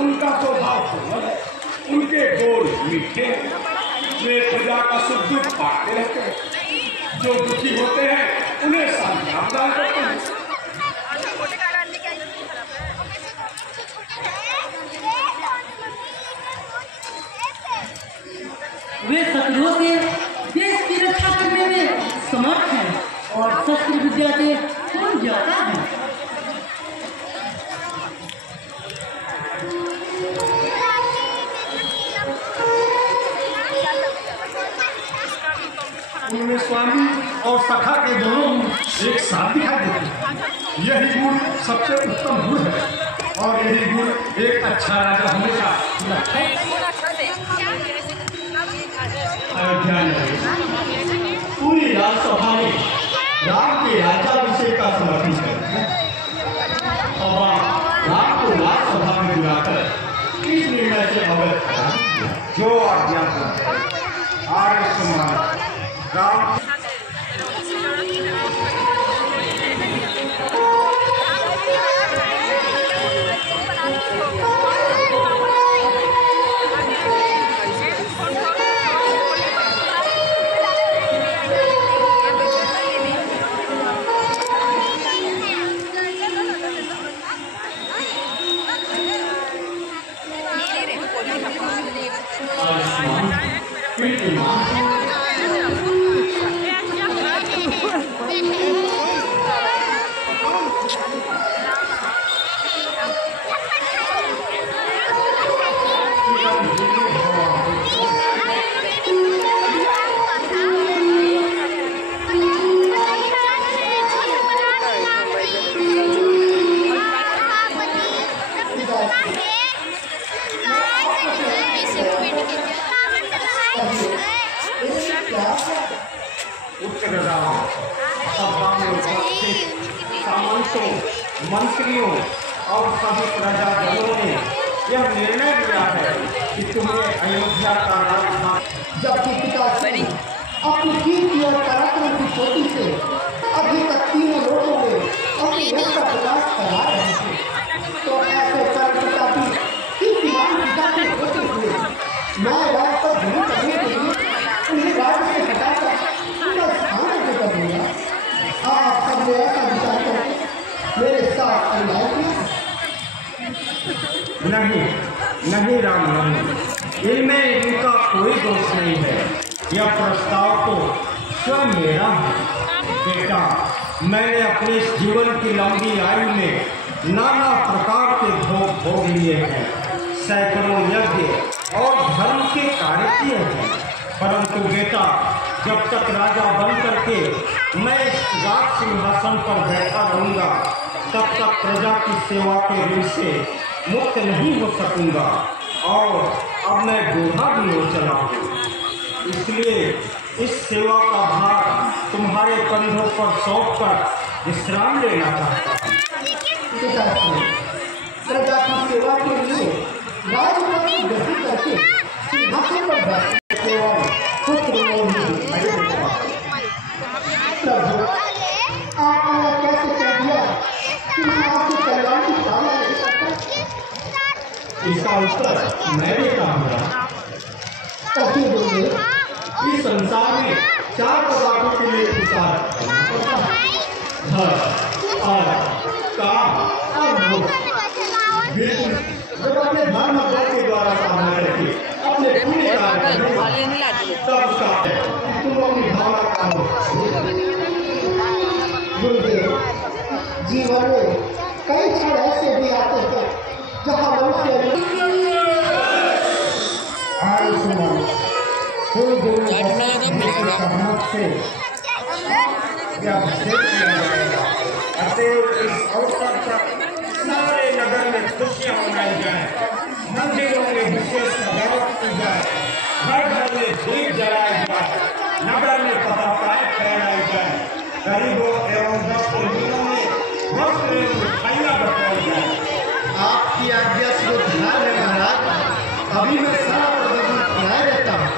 उनका स्वभाव कोमल है, उनके बोल मीठे हैं, वे प्रजा का सुख दुख बांटते रहते हैं। जो दुखी होते हैं उन्हें सांत्वना प्रदान करते हैं। वे शत्रुओं से देश की रक्षा करने में समर्थ हैं और शस्त्र विद्या से कौन जाता है। उनमें स्वामी और सखा के दोनों एक साथ दिखाई देते हैं। यही गुण सबसे उत्तम गुण है और यही गुण एक अच्छा राजा होने का लक्षण है। अयोध्या में पूरी राजसभा में राम के राज्याभिषेक का समर्थन करते हैं और राम को राजसभा में बुलाकर इस निर्णय से अवगत करा जो आज्ञा आर्य सम्मान राम मंत्रियों और सभी प्रजाजनों ने यह निर्णय लिया है कि तुम्हें अयोध्या का राजधानी जबकि पिताश्री अपनी कीर्ति और पराक्रम की ज्योति से अभी तक तीनों लोगों में अपने यश का प्रकाश करा रहे थे, तो ऐसे परम प्रतापी कीर्तिमान पिता के होते हुए मैं राज पर भूमि करने के लिए उन्हें राज्य से हटाकर उनका स्थान अर्पित कर दूंगा। आप सबने ऐसा विचार करके मेरे साथ अन्याय किया? नहीं राम नहीं, इनमें इनका कोई दोष नहीं है। यह प्रस्ताव तो स्वयं मेरा है। बेटा, मैंने अपने जीवन की लंबी आयु में नाना प्रकार के भोग भोग लिए हैं, सैकड़ों यज्ञ और धर्म के कार्य किए हैं, परंतु बेटा जब तक राजा बन करके मैं इस राज सिंहासन पर बैठा रहूंगा तब तक प्रजा की सेवा के ऋण से मुक्त नहीं हो सकूंगा और अब मैं बूढ़ा भी हो चला हूँ, इसलिए इस सेवा का भार तुम्हारे कंधों पर सौंप कर विश्राम लेना चाहता हूँ। प्रजा की सेवा के लिए राजपद की गति करके सिंहासन पर बैठने सेवा में पुत्र प्रभु आपने कैसे कह दिया कि मैं आपके कल्याण की कामना नहीं करता? इसका उत्तर मैं भी कहूँगा। कभी बोले इस संसार में 4 पदार्थों के लिए पुकार धर्म, अर्थ, काम और मोक्ष। जब अपने धर्म के द्वारा साधना करके अपने पुण्य कार्य तब उसका तुम अपनी भावना का गुरुदेव, जीवन में कई क्षण ऐसे भी आते हैं जहाँ मनुष्य सारे नगर में खुशियाँ मनाई जाए, मंदिरों में विशेष सजावट की जाए, घर घर में दीप जलाए जाए, नगर में पताकाएं फहराई जाए, गरीबों एवं दरिद्रों में वस्त्र एवं मिठाइयाँ बटाई जाए। आपकी आज्ञा से ध्यान है महाराज, अभी मैं सारा प्रबंधन किया रहता हूँ।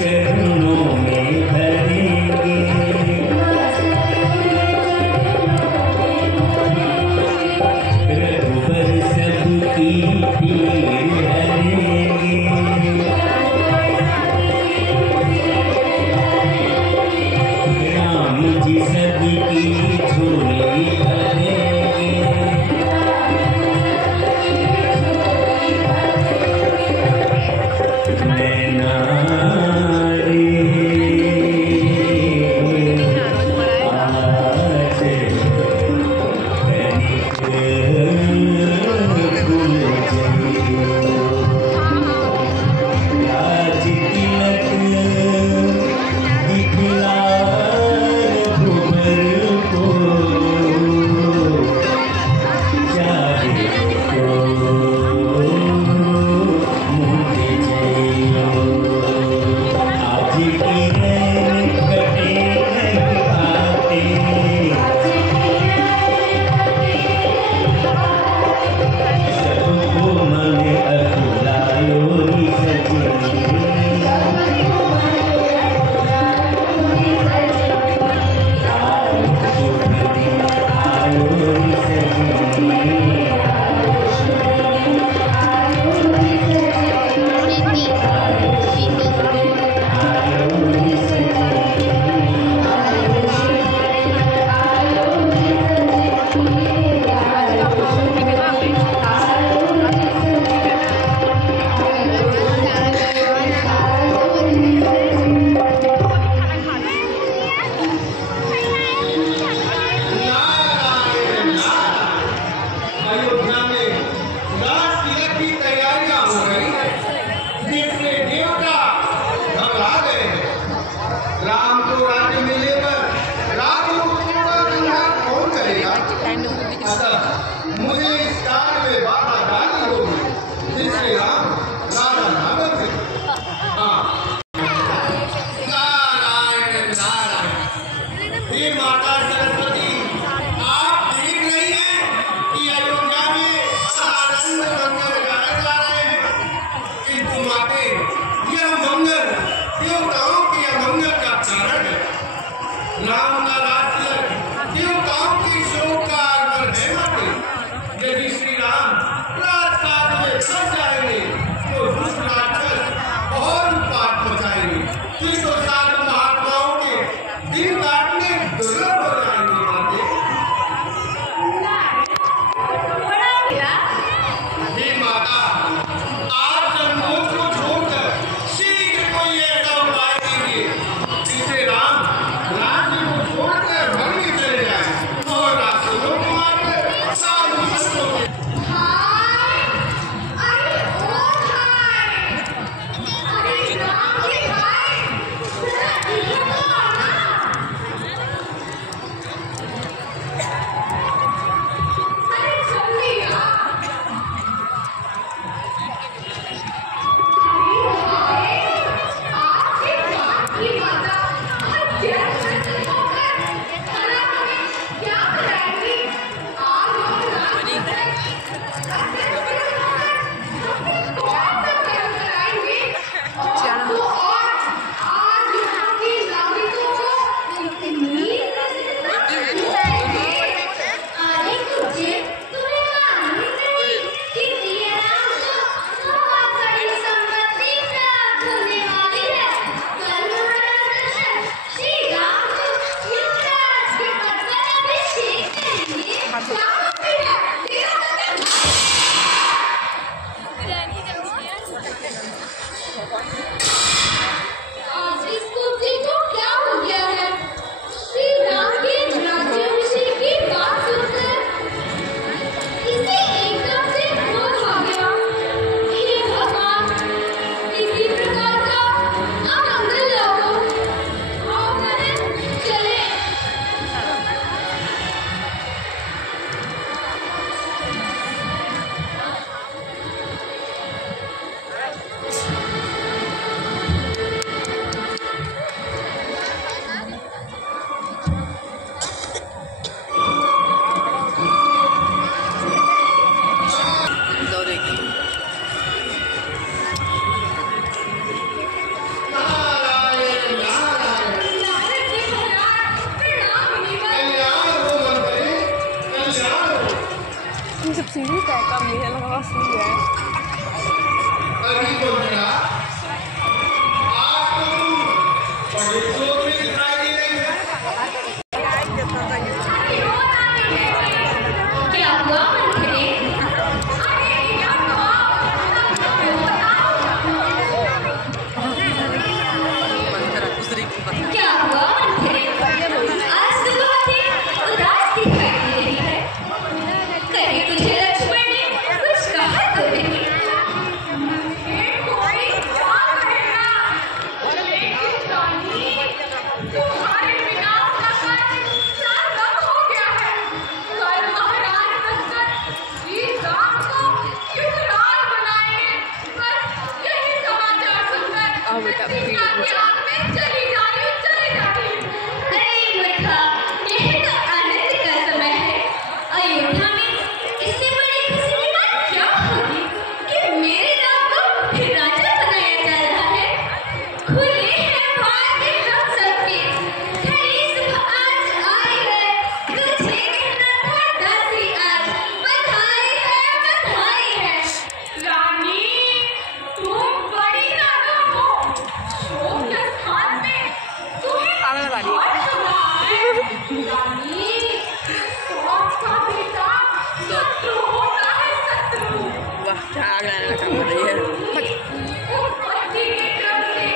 चरणों में धरेंगे राम का राज्य क्यों गांव की शोक का आगमन है माते। यदि श्री राम राजकाज में फंस जाएंगे तो दुष्ट राक्षस और उत्पात मचाएंगे, फिर तो सात महात्माओं के दिन काटने दुर्लभ हो जाएंगे माते। हे माता, आप जन्मों को छोड़कर शीघ्र कोई ऐसा उपाय कीजिए जिससे राम राज्य को छोड़कर वन में चले जाए और राक्षसों को मारकर साधु संतों के सब सीरीज का काम नहीं है, लगा सीरीज है। अभी बोल रहा आप तो बड़े जोर में दिखाई दे रहे हैं। क्या हुआ मंत्री? क्या हुआ मंत्री? आज तो बहुत ही उदास दिखाई दे रही है। कहीं तुझे लक्ष्मण ने कुछ कहा तो नहीं? कोई क्या कहेगा? लेकिन रानी, तुम्हारे विनाश का कार्य सारा हो गया है। कल महाराज दशरथ श्री राम को युवराज बनाएंगे। बस यही समाचार सुनकर मैं सीता की आग में चली जा रही हूँ। अरे मूर्खा, यह तो आनंद का समय है। अयोध्या में इससे बड़ी खुशी की बात क्या होगी कि मेरे राम को फिर राजा बनाया जा रहा है। खुले हैं भाग्य हम सबके। खरी सुबह आज आई है, तुझे कहना था दासी आज। बधाई है रानी, तुम बड़ी राजा हो। शोक के स्थान पे तुम्हें हाथ रहा है। रानी, शौक का बेटा शत्रु होता है, शत्रु। वाह क्या गाना कर रही है। उस पति के क्रम से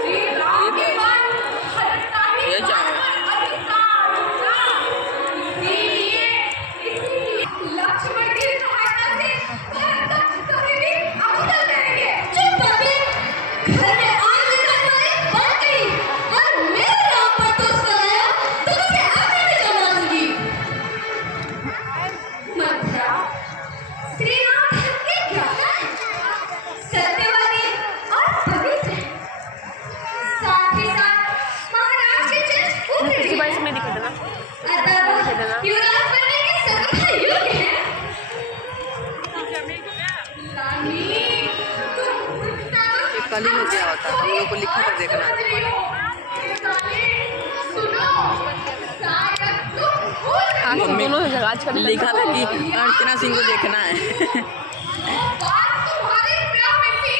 श्री राम के बाद हरता ही ये क्या है? अधिकार होगा। इसीलिए लक्ष्मण की सहायता से भरत कभी भी अवसर करेंगे। चुप बाबे, घर में आग लगाने वाली बन गई और मेरे राम पर दोष लगाया तो तुझे आगे में जमा दूंगी। मथुरा, श्री राम के क्या है? सत्यवादी और पवित्र है। साथ ही साथ महाराज के चरित्र उतरे किसी बार से मैं दिखा देना। अतः युवराज बनने के सर्वथा योग्य है। रानी, तुम गुस्सा ये कल ही हो गया होता, हम लोग को लिखा था देखना। सुनो दोनों जगह आजकल लिखा था कि अर्चना सिंह को देखना है। बात तुम्हारे प्यार में थी,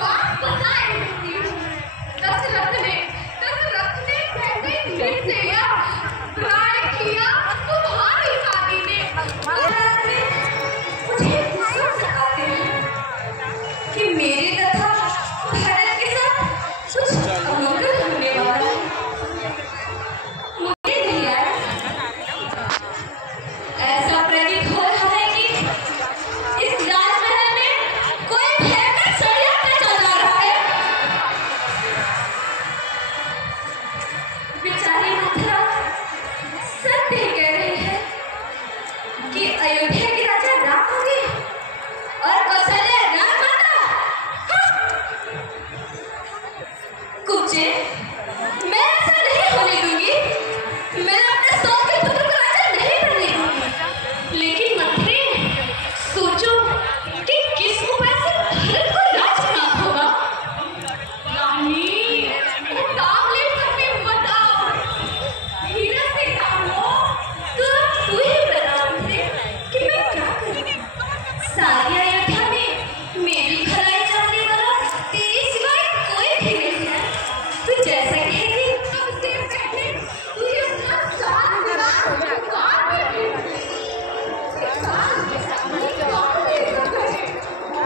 बात बताए थी। दशरथ ने कैसे नीर दिया, राय किया तुम्हारी शादी ने। मुझे गुस्सा आते हैं कि मेरे तथा भरत के साथ कुछ अमंगल होने वाला है। मुझे नहीं यार, ऐसा प्रतीत हो रहा है कि इस राजमहल में कोई भयंकर षड्यंत्र चल रहा है। बेचारी मथुरा सत्य कह रही है कि अयोध्या के राजा राम होंगे और कौशल्या राजमाता। कुचे, मैं ऐसा नहीं होने दूंगी। मैं अपने सौत के पुत्र को राजा नहीं बनने दूंगी। लेकिन मंत्री, सोचो कि किस उपाय से भरत को राज प्राप्त होगा। रानी, काम ले सकते बताओ। धीरज से काम लो, तो तू ही बता मुझे कि मैं क्या करूं। सारी अयोध्या में मेरी भलाई चाहने वाला तेरे सिवाय कोई भी नहीं है। तू जैसा कहेगी उससे पहले तुझे अपना साथ देना अधिकार भी है।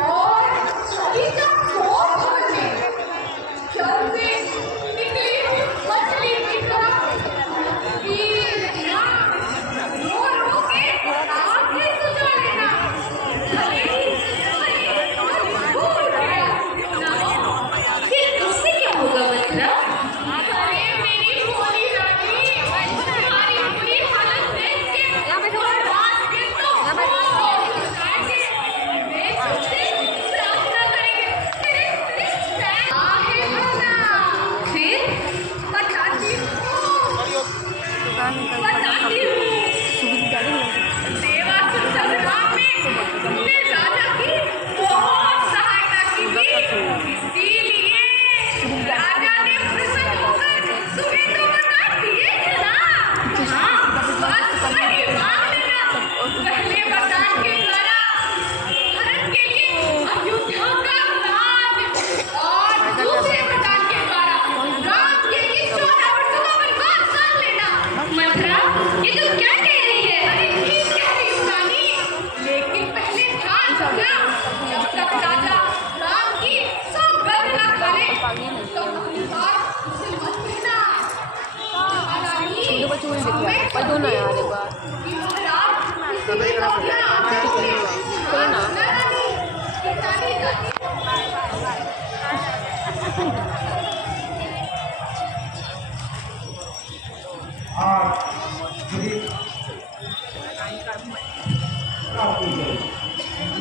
और इसका खूब भरने जल से निकली हुई मछली की तरह रो के आंखें सुझा लेना। भले ही भूल गया फिर उससे क्या होगा मथुरा? अरे मेरी भोली रानी, तुम्हारी बुरी हालत देख के और रात के तो मैं तुझसे प्रार्थना करेंगे तेरे आहे भला। फिर बताती हूँ देवासुर संग्राम में तुमने राजा की बहुत सहायता की थी। इसीलिए राजा ने प्रसन्न होकर तुम्हें तो वरदान दिए थे ना। हाँ, बस वही मांग लेना। पहले वरदान के द्वारा भरत के लिए अयोध्या का राज, और दूसरे वरदान के द्वारा राम के लिए 14 वर्षों का वनवास कर लेना। मथुरा, ये तुम क्या कह रही है? अरे ठीक कह रही हूँ रानी, लेकिन पहले ध्यान रखना, जब तक राजा राम की सौगंध न खा ले तो अपनी बात उसे मत कहना। रानी, मैं दोनों यार एक बार कि महाराज किसी भी बात में आते हुए ना रानी, ये रानी जाती आज श्री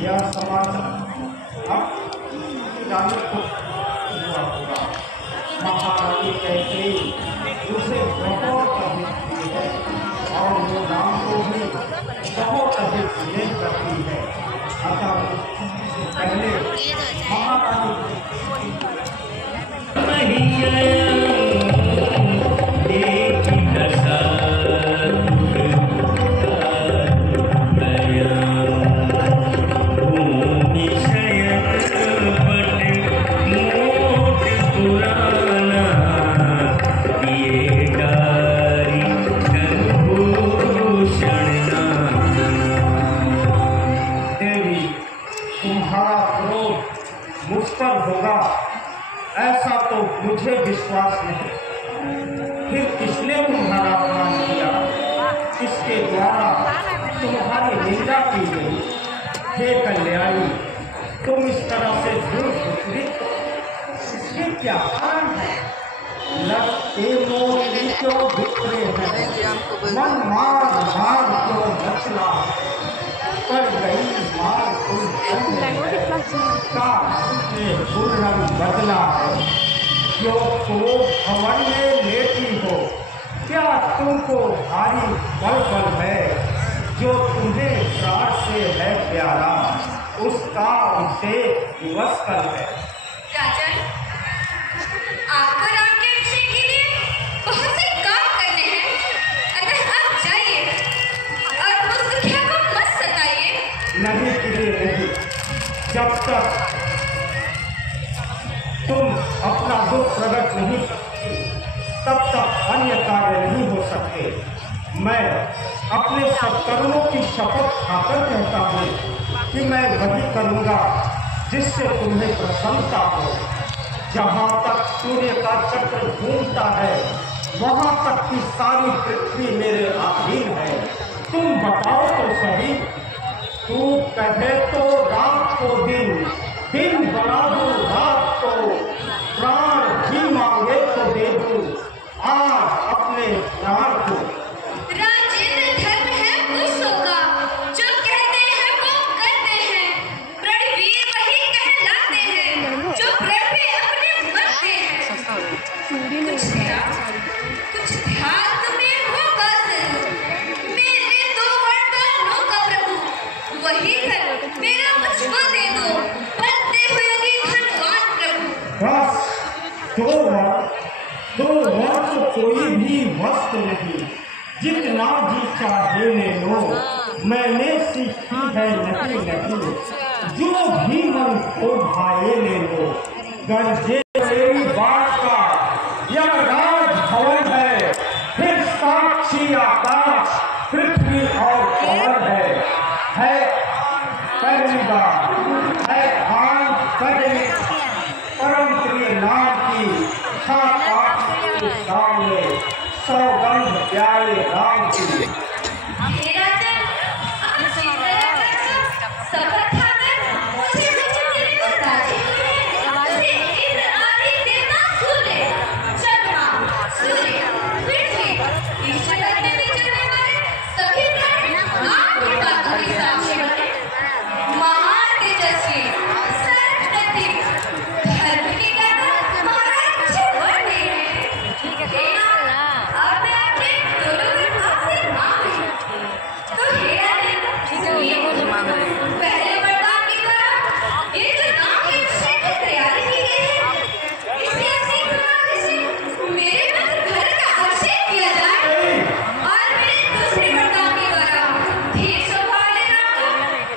यह समाचार अब रानी को हुआ होगा। महारानी कैकेयी उसे बहुत अधिक प्रिय है और वो राम को भी बहुत अधिक स्नेह करती है। अतः पहले महारानी देवी, तुम्हारा क्रोध मुझ पर होगा ऐसा तो मुझे विश्वास नहीं। फिर किसने तुम्हारा अपमान किया? किसके द्वारा तुम्हारी निंदा की गई? हे कल्याणी, तुम इस तरह से दूर विचलित, इसके क्या कारण है? लगते मोती क्यों बिखरे हैं, मन मार मार क्यों मचला, पड़ गई मार तुम का रंग बदला है। क्यों तो भवन में लेती हो, क्या तुमको भारी बल बल है? जो तुम्हें प्राण से है प्यारा, उसका उसे दिवस कल है। राजन, आपको राम के विषय के लिए बहुत से काम करने हैं, अतः आप जाइए। अपना दुख प्रकट नहीं करती तब तक अन्य कार्य नहीं हो सकते। मैं अपने सत्कर्मों की शपथ खाकर कहता हूँ कि मैं वही करूँगा जिससे तुम्हें प्रसन्नता हो। जहाँ तक सूर्य का चक्र घूमता है वहाँ तक की सारी पृथ्वी मेरे अधीन है। तुम बताओ तो सही, तू कहे तो रात को दिन, दिन बना दूं रात को, प्राण भी मांगे तो दे दूं आज अपने प्राण को। राजेंद्र धर्म है पुरुषों का, जो कहते हैं वो करते हैं। रणवीर वही कहलाते हैं, जो प्रण पे अपने मरते हैं। कुछ ध्यान तुम्हें होगा जरूर, मेरे दो वरदानों का प्रभु। वही धन मेरा मुझको दे दो, बनते हुए भी धनवान प्रभु। बस दो वर तो कोई भी वस्तु नहीं, जितना जी चाहे ले लो, मैंने सीखी है नहीं नहीं, जो भी मन को भाए ले लो। गरजे मेरी बात का यह राजभवन है, फिर साक्षी आकाश पृथ्वी और पवन है करेगा, है आन करेगा परम प्रिय नाम की साक्षात सामने, सौगंध प्यारे राम की। हे राजन, आप चिंता न करो, शपथ खाकर मुझे बचाने को राजी हुए। मुझे इंद्र आदि देवता सूर्य, चंद्रमा, सूर्य, पृथ्वी, इस जगत में विचरने वाले सभी प्राणी आपकी बातों के साक्षी बने। महान तेजस्वी, सर्वशक्ति, धर्म की गाथा महाराज छोड़ रहे हैं। अब मैं आपके दोनों प्रभाव से मांग रही हूँ। तो हे राजन, पहले वरदान की तरह ये जो नाम के विषय की तैयारी की गई है, इसे ऐसी प्रकार से मेरे पुत्र भरत का अभिषेक किया जाए और मेरे दूसरे वरदान के द्वारा धीर स्वभाव राम को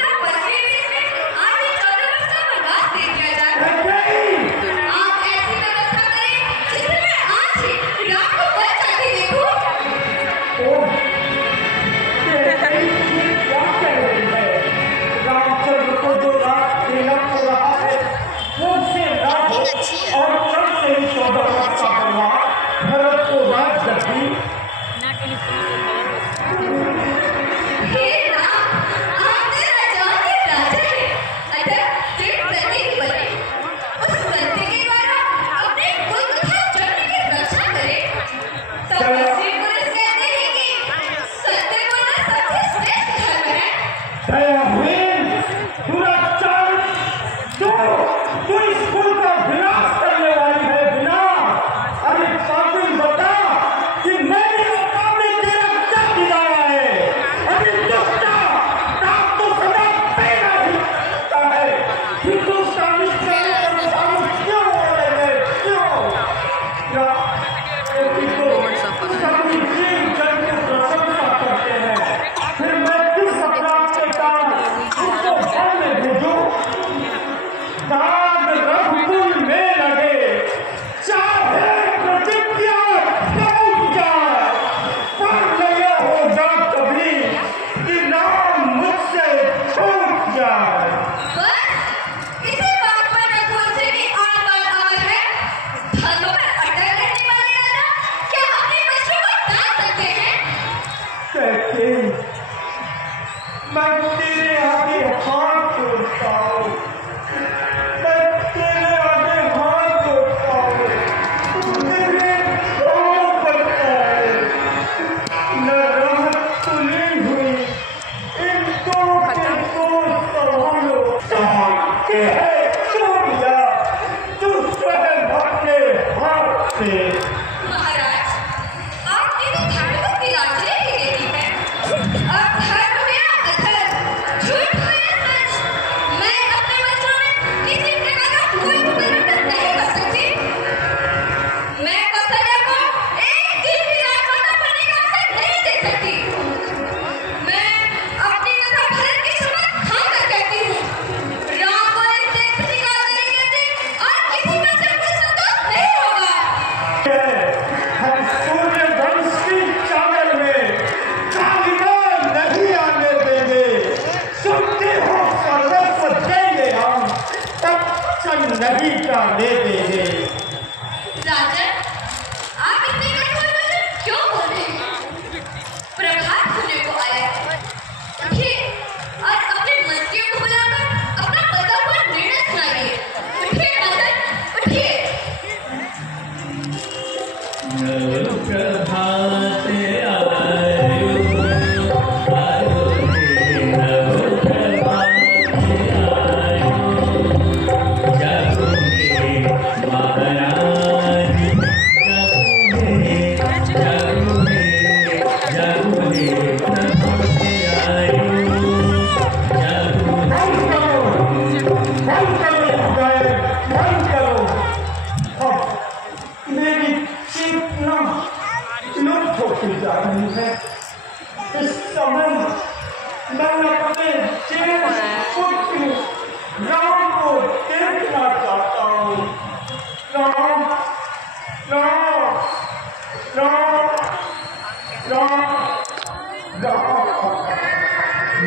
तब 25वें वर्ष में आदि 14 वर्ष का वनवास दे दिया जाए। आप ऐसी व्यवस्था करें जिससे मैं आज ही राम को बच जाके देखूं। क्या कह रही है? रामचंद्र को जो रात देना हो रहा है वो उससे रात हो, और कल से ही 14 वर्ष का वनवास भरत को राज गद्दी। हे राम, आप तो राजाओं के राजा हैं, अतः दृढ़ प्रतीक बने। उस सत्य के द्वारा अपने कुल तथा जन की रक्षा करें। तपस्वी पुरुष कहते हैं कि सत्य बोलना सबसे श्रेष्ठ धर्म है। दयाहीन, दुराचार, तू इस कुल का विनाश करने वाली है विनाश। अरे पापिन बता कि मैंने अपने तेरा क्या दिलाया है? अरे दुष्टा, काम तो सदा पैदा ही करता है, फिर तू साजिश करने पर साजिश क्यों हो रहे हैं? क्यों? क्या सभी जीव जंतु प्रशंसा करते हैं, फिर मैं किस अपराध के कारण उसको घर में भेजूं? दाग रघुकुल में लगे, चाहे प्रतिज्ञा टूट जाए, पर नहीं होगा कभी कि नाम मुझसे छूट जाए। बस इसी बात पर रघुवर से भी आन बान अमर है। धर्म पर अटल रहने वाले राजा क्या अपने वज्र को टाल सकते हैं? कहते मैं तेरे आगे हाथ जोड़ता हूँ, मैं तेरे आगे हाथ जोड़ता हूँ, तेरे पाँव पड़ता है। न राहत तुली हुई इनको के संभालो, संभालते हैं चोरिया तू स्वयं अपने हाथ से। महाराज, आपने तो धर्म को तिलांजलि ही दे दी है। अब धर्म हो या अधर्म, झूठ हो या सच, मैं अपने वचनों में किसी प्रकार का कोई परिवर्तन नहीं कर सकती। मैं कौशल्या को एक दिन भी राजमाता बनने का अवसर नहीं दे सकती। मैं अपनी तथा भरत की शपथ खाकर कहती हूँ, राम को इससे स्वीकार करने के अतिरिक्त और किसी वचन को संतोष नहीं उठिए। इस समय मैं अपने पुत्र राम को देखना चाहता हूँ। राम राम राम राम राम।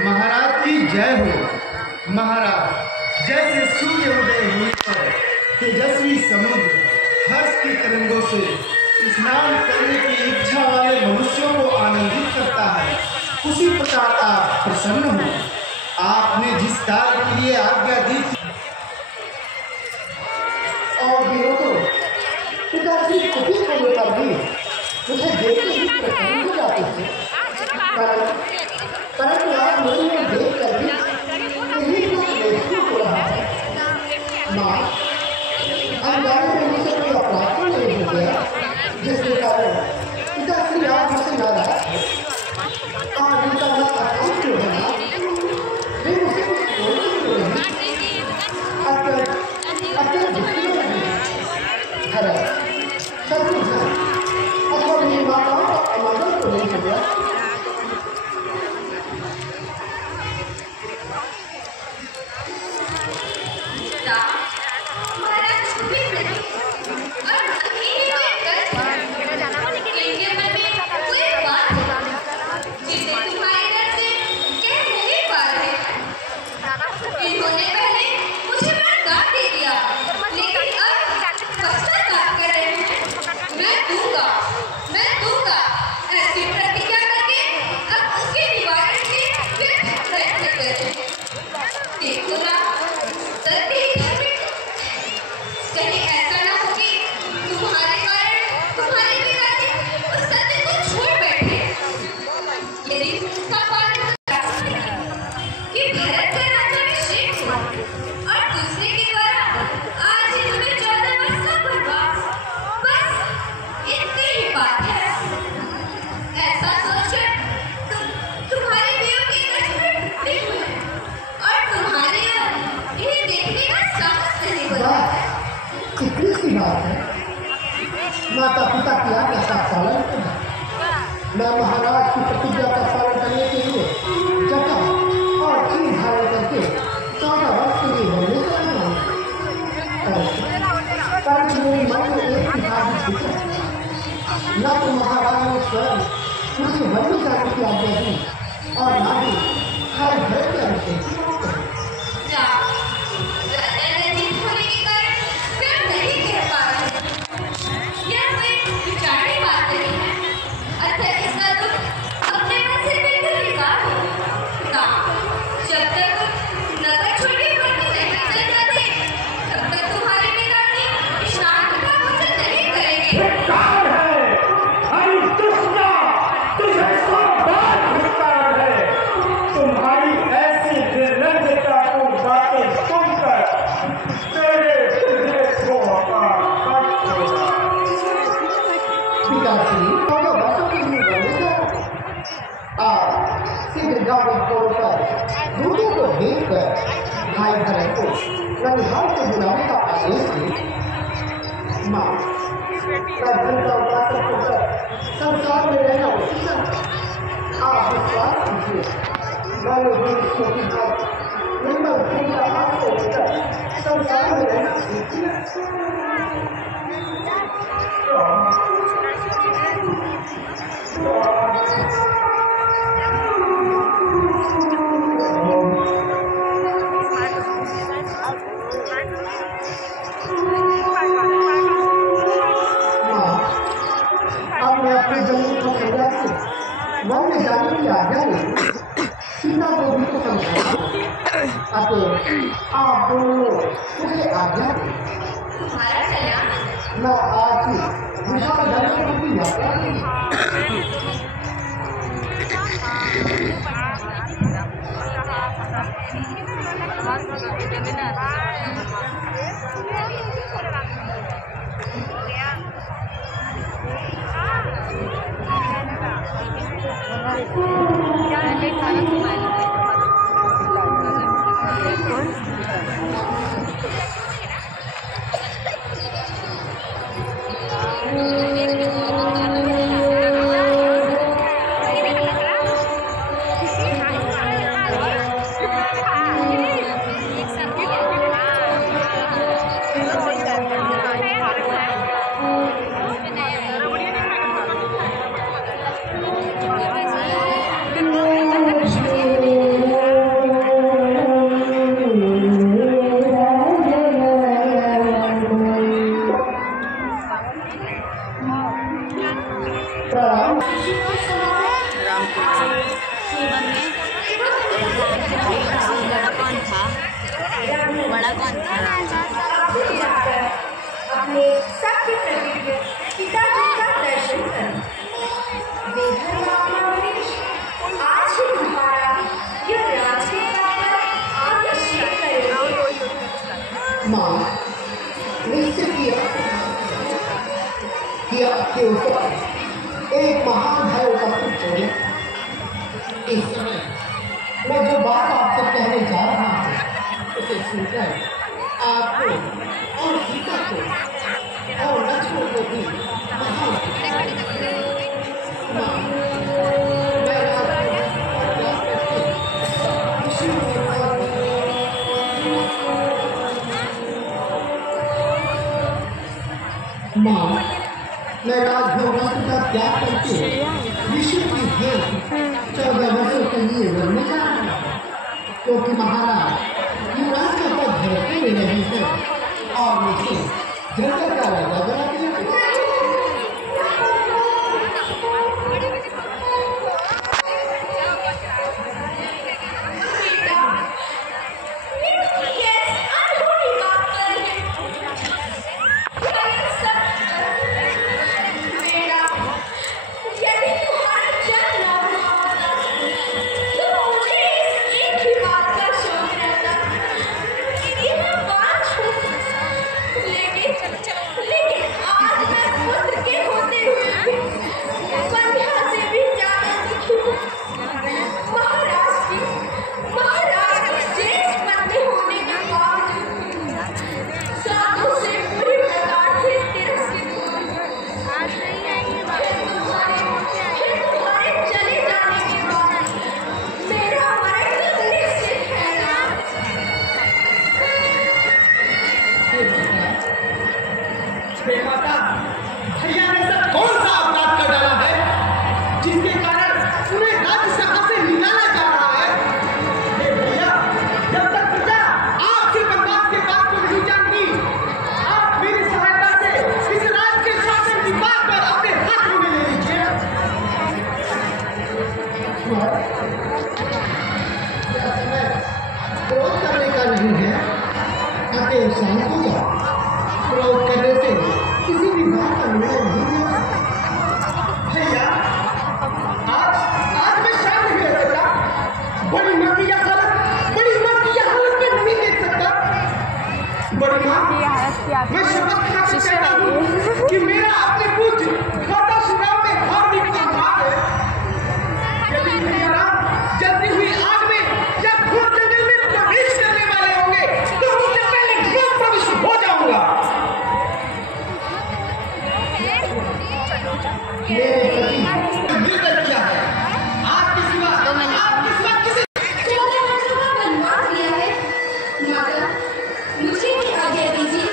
महाराज की जय हो। महाराज जैसे सूर्य उदय हुई पर तेजस्वी समुद्र हर्ष के तरंगों से स्नान करने की इच्छा वाले मनुष्यों को आनंदित करता है, उसी प्रकार आप प्रसन्न हो। आपने जिस कार्य के लिए आज्ञा दी थी और दिनों को पिताजी कुपित होने पर भी मुझे देखते ही प्रसन्न हो जाते थे। परंतु आज मुझे देख कर भी यही कुछ महसूस हो रहा है। माँ, अनजाने में मुझसे कोई अपराध तो नहीं हो गया जिसके कारण पिताश्री आज मुझसे नाराज है। आज उनका ना अकाउंट क्यों बना, वे मुझसे कुछ बोलते क्यों नहीं, अत्यंत दुखी हो रही है। सब कुछ है अथवा मेरी माताओं का अमंगल तो नहीं हो गया। माता पिता की आज्ञा का पालन करना। मैं महाराज की प्रतिज्ञा का पालन करने के लिए जटा और चीन धारण करके 14 वर्ष के लिए बनने का अनुमान मेरी मन में एक ही भाव दिखा। न तो महाराज ने स्वयं मुझे वन में जाने की आज्ञा दी और न ही हर घर के अनुच्छेद भाई बहन को रविवार को बुलाने का आदेश दे। माँ, धन का उपासक होकर संसार में रहना उचित है। आप विश्वास कीजिए, मैंने मेरी छोटी भाई निर्मल पूजा हाथ को लेकर संसार में रहना उचित है। वन में जाने की आज्ञा नहीं, सीता को भी तो समझाना। अब आप दोनों मुझे आज्ञा दें। मैं आज ही विश्वविद्यालय की यात्रा की। अपने सत्य प्रतिज्ञ पिताजी का दर्शन करें। बेघर महामनीष, आज ही तुम्हारा यह राजकुमार आविष्कार करेंगे। माँ, निश्चित किया के ऊपर एक महान भय उपस्थित हो गया। इस समय मैं जो बात आपसे कहने जा रहा हूँ उसे सुनकर आपको और सीता को और लक्ष्मण को भी महान माँ, मैं राजभवन का त्याग करके विश्व की भेंट 14 वर्षों के लिए वन में जा रहा हूँ, क्योंकि महाराज युवराज का पद धरते में नहीं है और मुझे जनता का राजा बना दिया। क्रोध करने से किसी भी बात का निर्णय नहीं लिया। भैया, आज मैं शांत नहीं रह सकता। बड़ी माँ की यह हालत में नहीं देख सकता। बड़ी माँ, मैं शपथ खाकर कहता हूँ कि मेरा अपने पूज्य माता श्री राम में धार्मिक आभार है। यदि मेरा जलती हुई आग में या घोर जंगल में प्रवेश करने वाले होंगे तो उनसे पहले मैं प्रविष्ट हो जाऊंगा। मेरे पति निर्दय किया है। आपके सिवा किसी बनवा दिया है। माता, मुझे भी आज्ञा दीजिए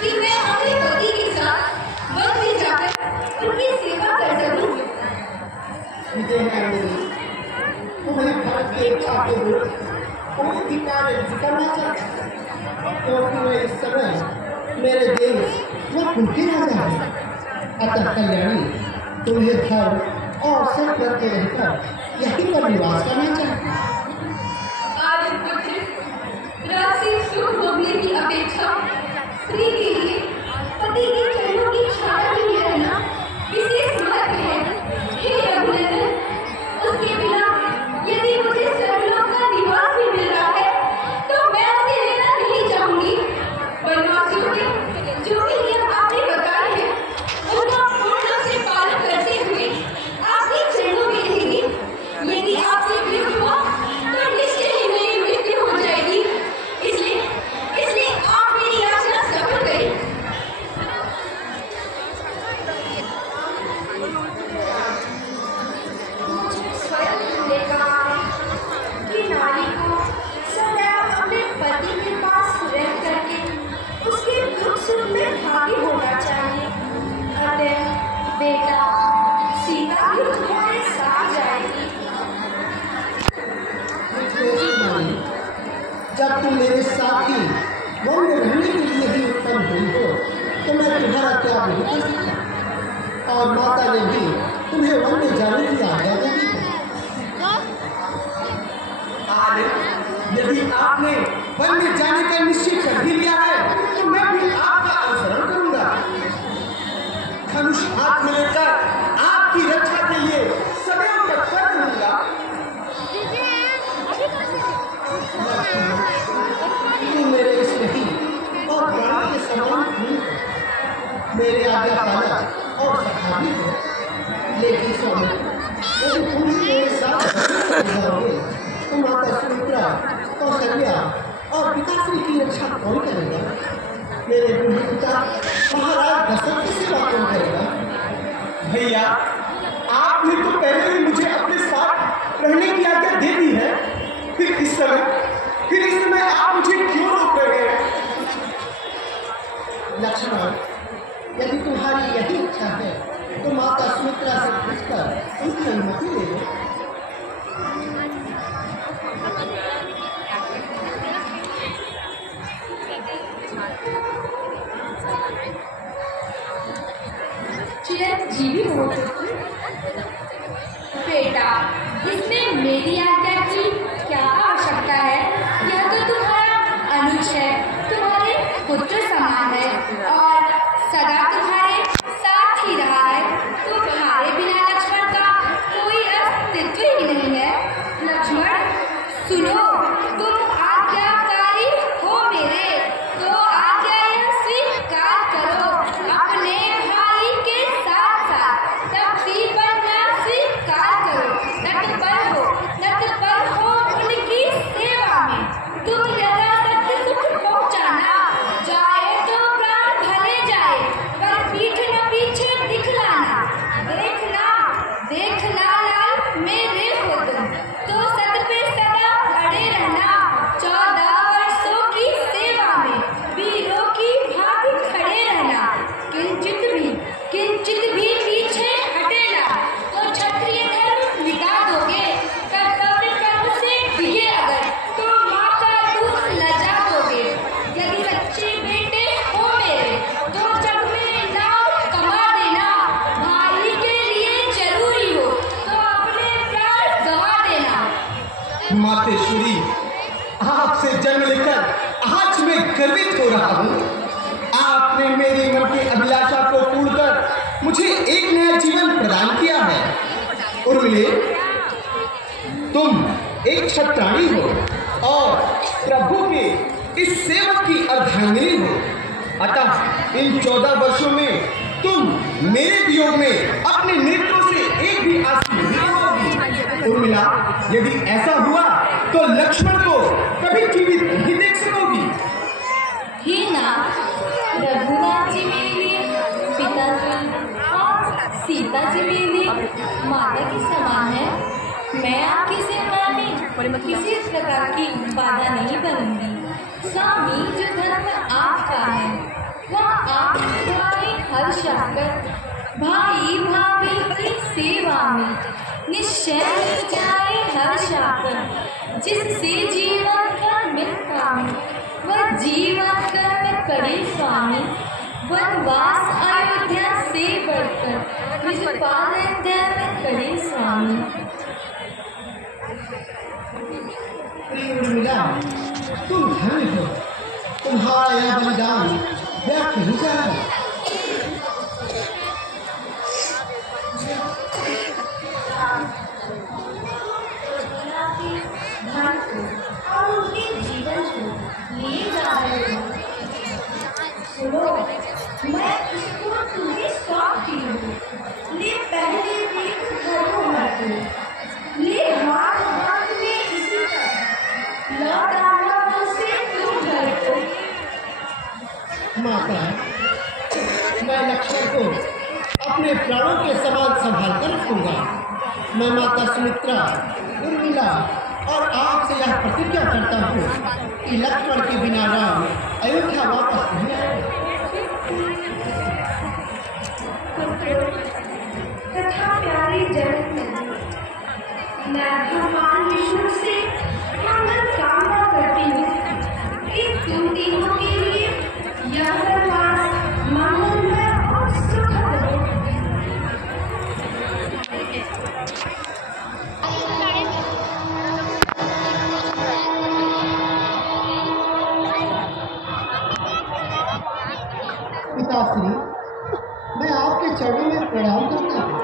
कि मैं अपने पति के साथ वन में जाकर उनकी सेवा कर सकूं। विजय तुम्हें भारत के इच्छा के विरुद्ध कोई भी कार्य करना चाहिए, क्योंकि मैं इस समय मेरे देश में भूखे राजा है। अतः कल्याणी तुम्हें धर्म और सत्य के रहकर यहीं पर निवास करना चाहिए। राशि सुख भोगने की अपेक्षा स्त्री के लिए पति के चरणों तो मैं तुम्हारा त्याग नहीं कर सकता, और माता ने भी तुम्हें वन में जाने की आज्ञा दे दी है। यदि आपने वन में जाने का निश्चय कर भी लिया है तो मैं भी आपका अनुसरण करूंगा। धनुष हाथ में लेकर आपकी रक्षा के लिए सदैव तत्पर रहूंगा। तू मेरे इस नहीं और प्राण के समान नहीं है, मेरे आज्ञा पालक और सखावी है, लेकिन स्वामी यदि तुम मेरे साथ जाओगे तो माता सुमित्रा, कौशल्या और पिताश्री की रक्षा कौन करेगा? मेरे बूढ़े पिता महाराज दशरथ की सेवा कौन करेगा? भैया, आपने तो पहले ही मुझे अपने साथ रहने की आज्ञा दे दी है, फिर इस समय आप मुझे क्यों रोक रहे हैं? लक्ष्मण, यदि तुम्हारी यही इच्छा है तो माता सुमित्रा से पूछकर उनकी अनुमति ले लो। चिरंजीवी हो बेटा, इसमें मेरी आज्ञा की क्या आवश्यकता है? यह तो तुम्हारा अनुज है, तुम्हारे पुत्र समान है और सदा तुम्हारे साथ ही रहा है। तुम्हारे बिना लक्ष्मण का कोई अस्तित्व ही नहीं है। लक्ष्मण सुनो, तुम आज्ञाकारी हो मेरे, तो आज्ञा यह स्वीकार करो। अपने भाई के साथ साथ तपसी बनना स्वीकार करो। नतपर हो उनकी सेवा में। तुम यथाशक्ति सुख पहुँचाना, जाए तो प्राण भले जाए, पर पीठ न पीछे दिखलाना। देखना लाल मेरे हो तुम, तो सत पे सदा अड़े रहना। 14 वर्षों की सेवा में वीरों की भांति खड़े रहना। किंचित भी पीछे हटेना तो क्षत्रिय धर्म मिटा दोगे। कर्तव्य कर्म से डिगे अगर तो माता दूध लजा दोगे। यदि सच्चे बेटे हो मेरे तो जग में नाम कमा देना। भाई के लिए जरूरी हो तो अपने प्राण गवा देना। मातेश्वरी, आपसे जन्म लेकर आज मैं गर्वित हो रहा हूँ। आपने मेरी मन की अभिलाषा को पूर्ण कर मुझे एक नया जीवन प्रदान किया है। उर्मिले, तुम एक क्षत्राणी हो और प्रभु के इस सेवक की अर्धांगिनी हो, अतः इन 14 वर्षों में तुम मेरे वियोग में अपने नेत्रों से एक भी आंसू नहीं बहाओगी। उर्मिला, यदि ऐसा हुआ तो लक्ष्मण को कभी जीवित नहीं देख सकोगी। ही नाथ, रघुनाथ जी मेरे लिए पिताजी और सीता जी मेरे लिए माता के समान है। मैं आपकी सेवा में किसी प्रकार की बाधा नहीं बनूंगी। स्वामी, जो धर्म आपका है वह आप द्वारे हर्ष आकर भाई भाभी की सेवा में निश्चय मिल जाए हर्ष आकर। जिससे जीवन का मिलता है वह जीवन कर्म करे स्वामी। वनवास अयोध्या से बढ़कर निष्पादन धर्म करे स्वामी। उर्मिला, तुम धन्य हो, तुम्हारा यह बलिदान व्यर्थ नहीं जाएगा। और उनके जीवन को ले जा रहे हो। सुनो, मैं इसको तुम्हें सौंपती हूँ। ले पहले देख धरोहर को, ले हाथ में इसी तरह लौट आना मुझसे तुम घर को। माता, मैं लक्ष्मण को अपने प्राणों के समान संभाल कर रखूंगा। मैं माता सुमित्रा, उर्मिला और आपसे यह प्रतिज्ञा करता हूँ कि लक्ष्मण के बिना राम अयोध्या वापस नहीं आएगा। तथा प्यारे जगत में मैं भगवान विष्णु से मंगल कामना करती हूँ कि तुम तीनों के लिए यह वरदान मंगल पिताश्री, मैं आपके चरणों में प्रणाम करता हूँ।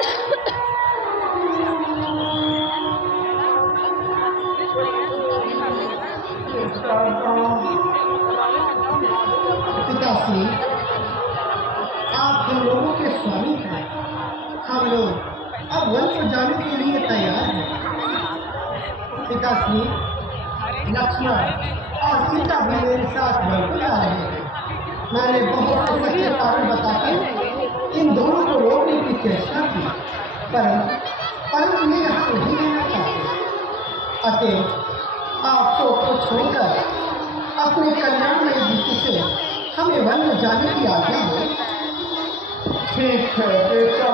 पिताश्री, आप हम लोगों के स्वामी हैं। हम लोग अब वन को जाने के लिए तैयार हैं। पिताश्री, लक्ष्मण और सीता भी मेरे साथ वन को जा रहे हैं। मैंने बहुत से सच्चे कारण बताकर इन दोनों को रोकने की चेष्टा की, परंतु ये यहाँ नहीं रहना चाहते। अतः आप सबको छोड़कर अपने कल्याण में दृष्टि से हमें वन में जाने की आज्ञा हो। ठीक है बेटा,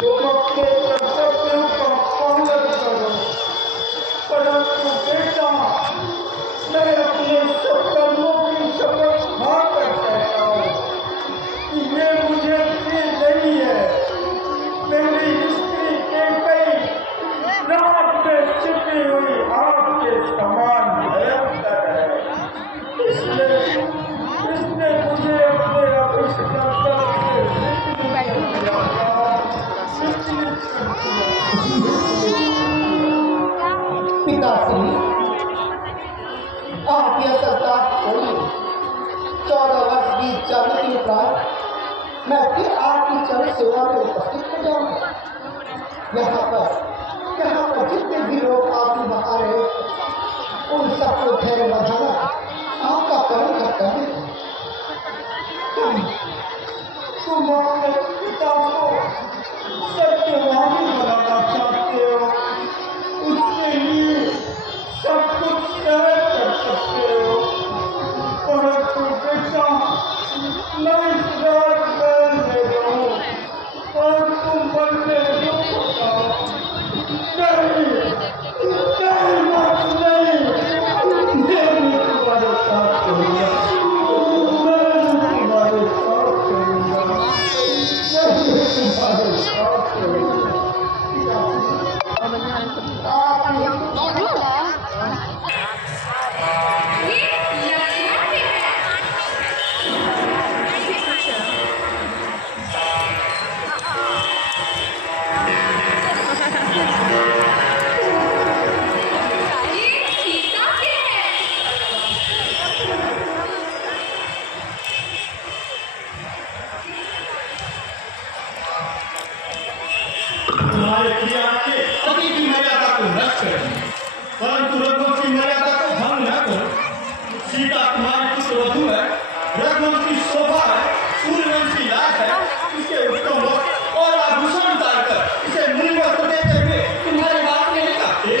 तुम अपने कर्तव्यों का पालन करो, परंतु बेटा मैं अपने कर्तव्यों की शपथ खाकर कहता हूँ कि ये मुझे प्रिय नहीं है। मेरी स्त्री कैकेयी रात में छिपी हुई आग के समान भयंकर है, इसलिए मुझे अपने अभिष्ट कर्तव्य पिताश्री, आप यह सरकार छोड़िए। 14 वर्ष बीत जाने के उपरांत मैं फिर आपकी चरण सेवा में उपस्थित हो जाऊंगा। यहाँ पर जितने भी लोग आंसू बहा रहे उन सबको धैर्य बढ़ाना आपका परम कर्तव्य है। तुम अपने पिता को सत्यवादी बनाना चाहते हो, उसके लिए सब कुछ तय कर सकते हो, परंतु बेटा मैं इस रात में रहूं और तुम मन में दुख होता नहीं, तुम्हारे साथ करूंगा, तुम्हारे साथ करूंगा, तुम्हारे साथ करूंगा। तुम्हारे प्रिया के पति की मर्यादा को नष्ट कर, परंतु रघुवंश की मर्यादा को भंग न करो। सीता तुम्हारी पुत्र वधू है, रघुवंश की शोभा है, सूर्यवंश की लाज है। इसे उत्तम वस्त्र और आभूषण डालकर इसे मूल्य वस्त्र देते हुए तुम्हारे बाप ने लिखा थे।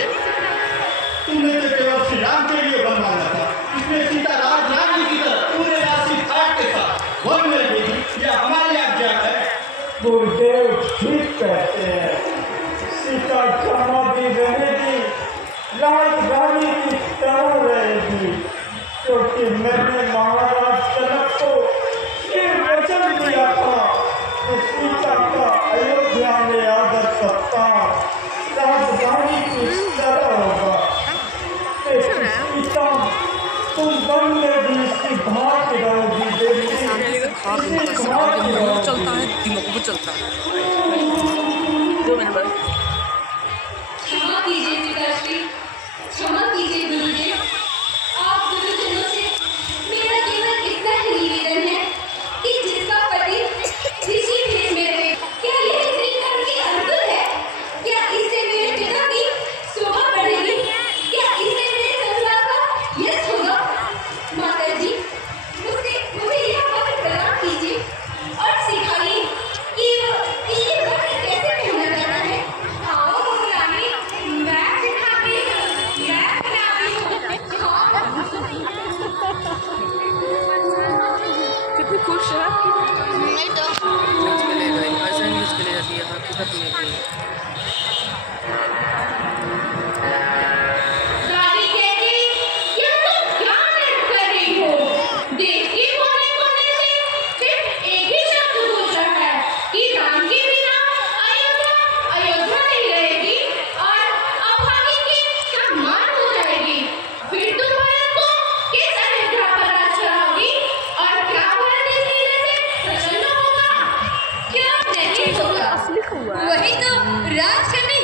तुमने तो केवल श्री राम के लिए बनवाना था, इसमें सीता राजरानी की तरह पूरे राशि फाट के साथ वन में रहेगी, यह हमारी आज्ञा है। गुरुदेव ठीक कहते हैं, सीता जहाँ भी रहेगी राजरानी की तरह रहेगी, क्योंकि मैंने महाराज जनक को ये वचन दिया था कि सीता का अयोध्या में आदर सत्कार राजरानी की तरह होगा। सीता तुम वन में भी इसकी भाग रहोगी, चलता है दिमाग को चलता है। 2 मिनट बाद क्षमा कीजिए पिताश्री, क्षमा कीजिए गुरुदेव। आप गुरुजनों से मेरा केवल इतना ही निवेदन है कि जिसका पति ऋषि भेष में रहे, क्या यह इतनी कर्म की अद्भुत है? क्या इससे मेरे पिता की शोभा बढ़ेगी? क्या इससे मेरे संसार का यश होगा? माता जी, मुझे यह पत्र प्रदान कीजिए और सिखाइए कि ये वस्त्र कैसे पहना जाता है। आओ रानी, मैं सिखाती हूँ, मैं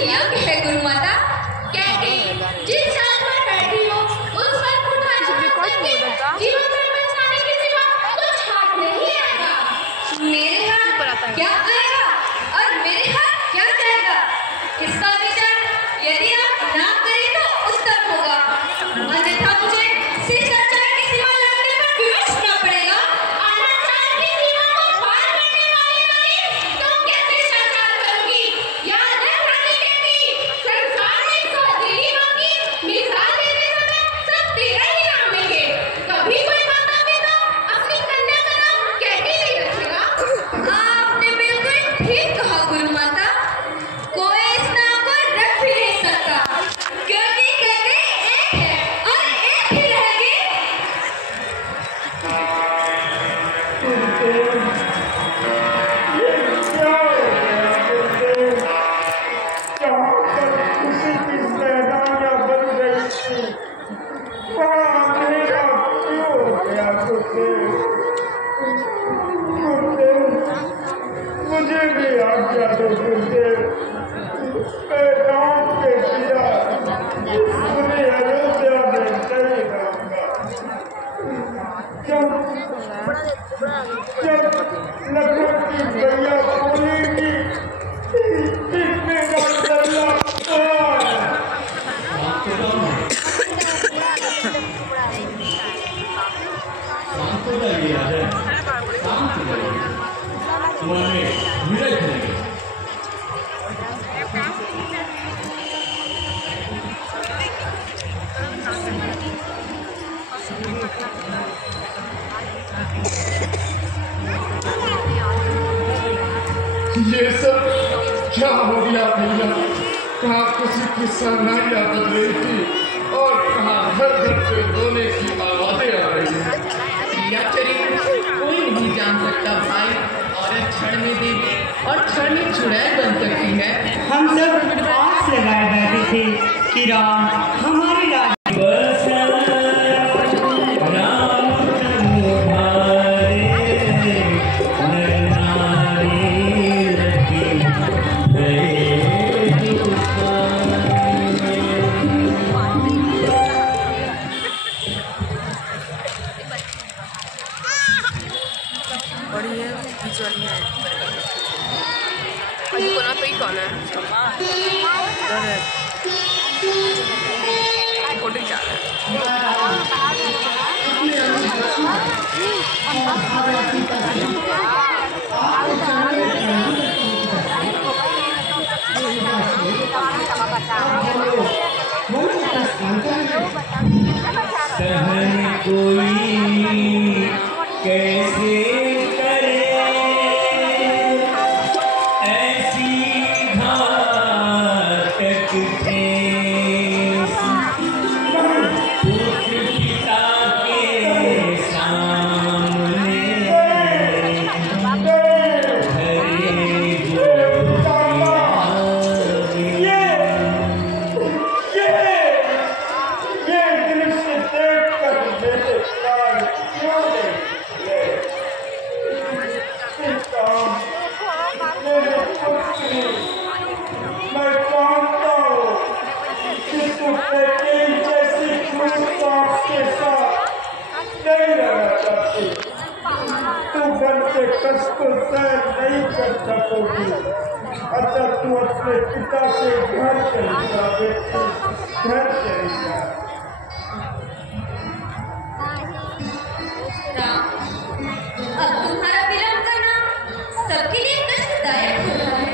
यज्ञ है गुरु माता। कहते जिस साल पर बैठी हो उस पर जीवन में बचाने की सिवा कुछ हाथ नहीं आएगा। मेरे हाथ क्या आएगा और मेरे हाथ क्या जाएगा, इसका विचार यदि आप ना करें तो उत्तम होगा, अन्यथा मुझे शिष्टाचार की सीमा लगने पर विवश करना पड़ेगा। अनाचार की सीमा को पार करने वाली नारी तुम कैसे शिष्टाचार करोगी? याद है रानी कहती संसार में सौतेली मांगी मिसाल देते समय सब तेरा ही नाम लेंगे। कभी कोई माता पिता अपनी कन्या का नाम कहती नहीं रखेगा। आपने बिल्कुल ठीक कहा गुरु माता, कोई इस नाम को रख भी नहीं सकता क्योंकि कहते एक है और एक ही रहेंगे। खुशी की मैदानियां बन गई थी, वहाँ अंधेरा क्यों हो गया गुरुदेव? मुझे भी आज्ञा दो गुरुदेव, मैं गाँव के पिता मुझे अयोध्या में नहीं रहूंगा। जब नखर की भैया बोलेगी इसमें दरिया ये सब क्या हो गया भैया? कहाँ खुशी की सहनाइयां बज रही थी और कहाँ घर घर पे रोने की आवाजें आ रही हैं। यह चरित्र कोई नहीं जान सकता भाई। औरत क्षण में देवी और क्षण में चुड़ैल बन सकती है। हम सब आस लगाए बैठे थे कि राम हमारे राज्य कष्ट सहन नहीं कर सकोगी। अच्छा तू अपने पिता से घर चली जा बेटी, घर चली जा। राम, अब तुम्हारा विलंब करना सबके लिए कष्टदायक हो रहा है।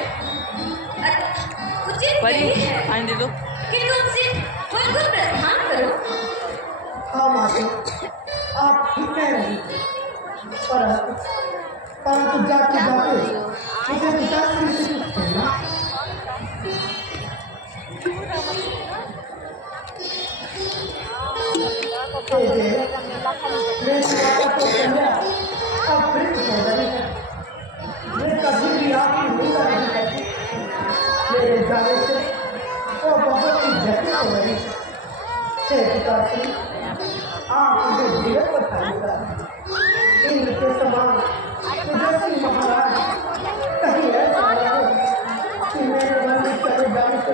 उचित नहीं है कि तुम सिर्फ खुद को प्रस्थान करो। हाँ माता, आप ठीक कह रही हैं, परंतु जाते जाते मुझे पिताश्री से कुछ कहना। मेरी माता तो कन्या अब वृद्ध हो गई है, मैं कभी भी आपकी निंदा नहीं करती। मेरे जाने से वो बहुत ही जटिल हो रही है। पिताश्री, आप मुझे धीरे बताइएगा, इंद्र के समान महाराज कहीं ऐसा कि मेरे मन में चले जाने से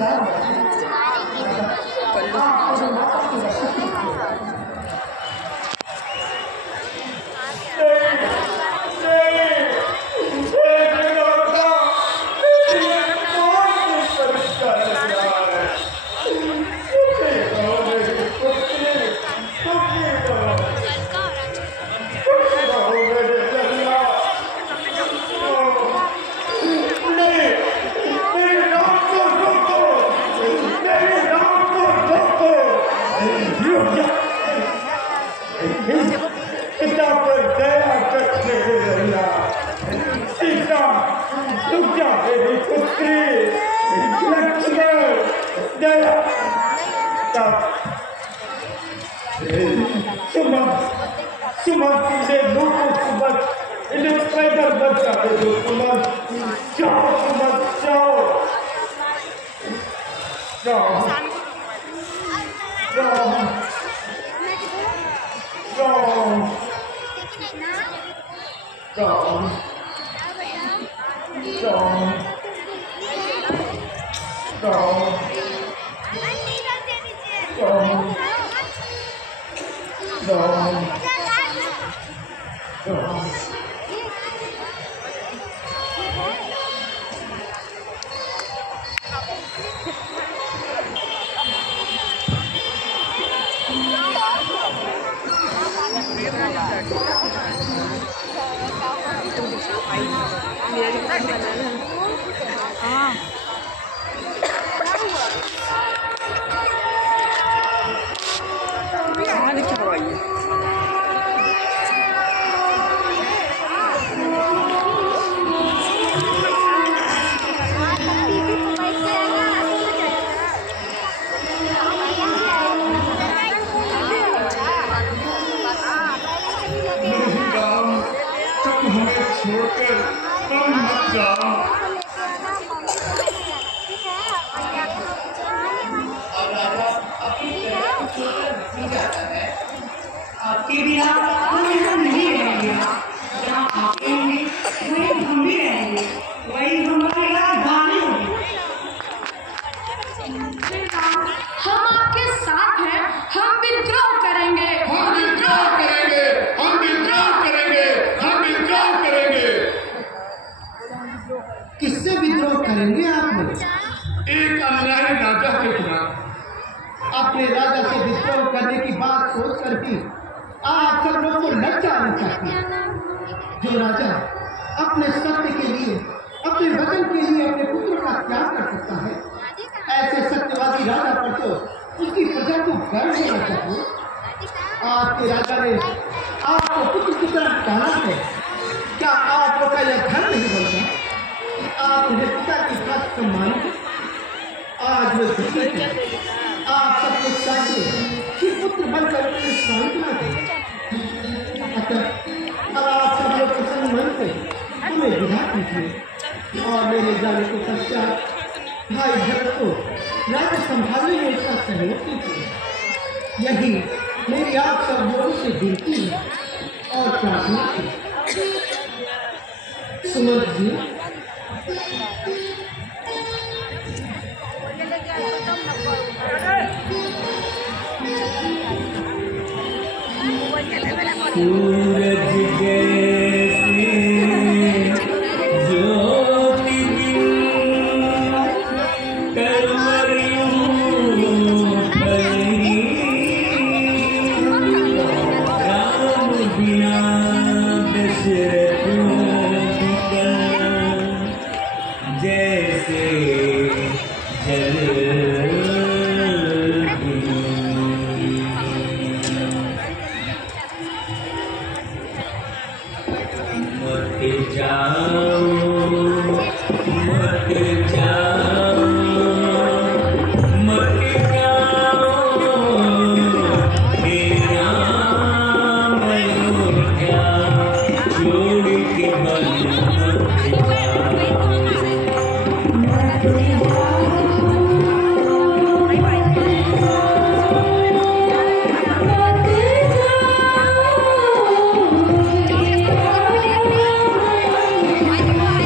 4 वर्ष आप मेरे माता की रक्षा कीजिए। पिता पर दया करते रहिया। सीता रुक जा मेरी पुत्री, लक्ष्मण दया। सुमन सुमन इसे लोगों सुमन इन्हें पैदल बचा दे दो। सुमन जाओ, सुमन जाओ जाओ जाओ आपके बिना कोई हम नहीं रहेंगे। जहाँ आप रहेंगे वही हम भी रहेंगे, वही हमारी राजधानी होगी। हम आपके साथ हैं, हम विद्रोह करेंगे, हम विद्रोह करेंगे, हम विद्रोह करेंगे, हम विद्रोह करेंगे। किससे विद्रोह करेंगे आप लोग? एक अन्यायी राजा के खिलाफ। अपने राजा से विद्रोह करने की बात सोच कर भी आप सब लोग को लज्जा आनी चाहिए। जो राजा अपने सत्य के लिए, अपने वचन के लिए अपने पुत्र का त्याग कर सकता है, ऐसे सत्यवादी राजा पर तो उसकी प्रजा को गर्व होना चाहिए। आपके राजा ने आपको पुत्र की तरह टाला है। क्या आप लोग का यह घर नहीं बनता? आप मेरे पिता के साथ सम्मान है। आज वे दुखी हैं। आप सब लोग चाहते हैं कि पुत्र बनकर उन्हें सांत्वना दें। अतः अब आप सब लोग प्रसन्न मन से उन्हें विदा कीजिए और मेरे जाने के पश्चात भाई भरत को राज्य संभालने में उसका सहयोग कीजिए। यही मेरी आप सब लोगों से विनती है और प्रार्थना है। सुमंत जी, सूरज जैसी ज्योति करवरियों भरी, राम बिना दशरथ जैसे जल Bye.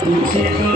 तुझे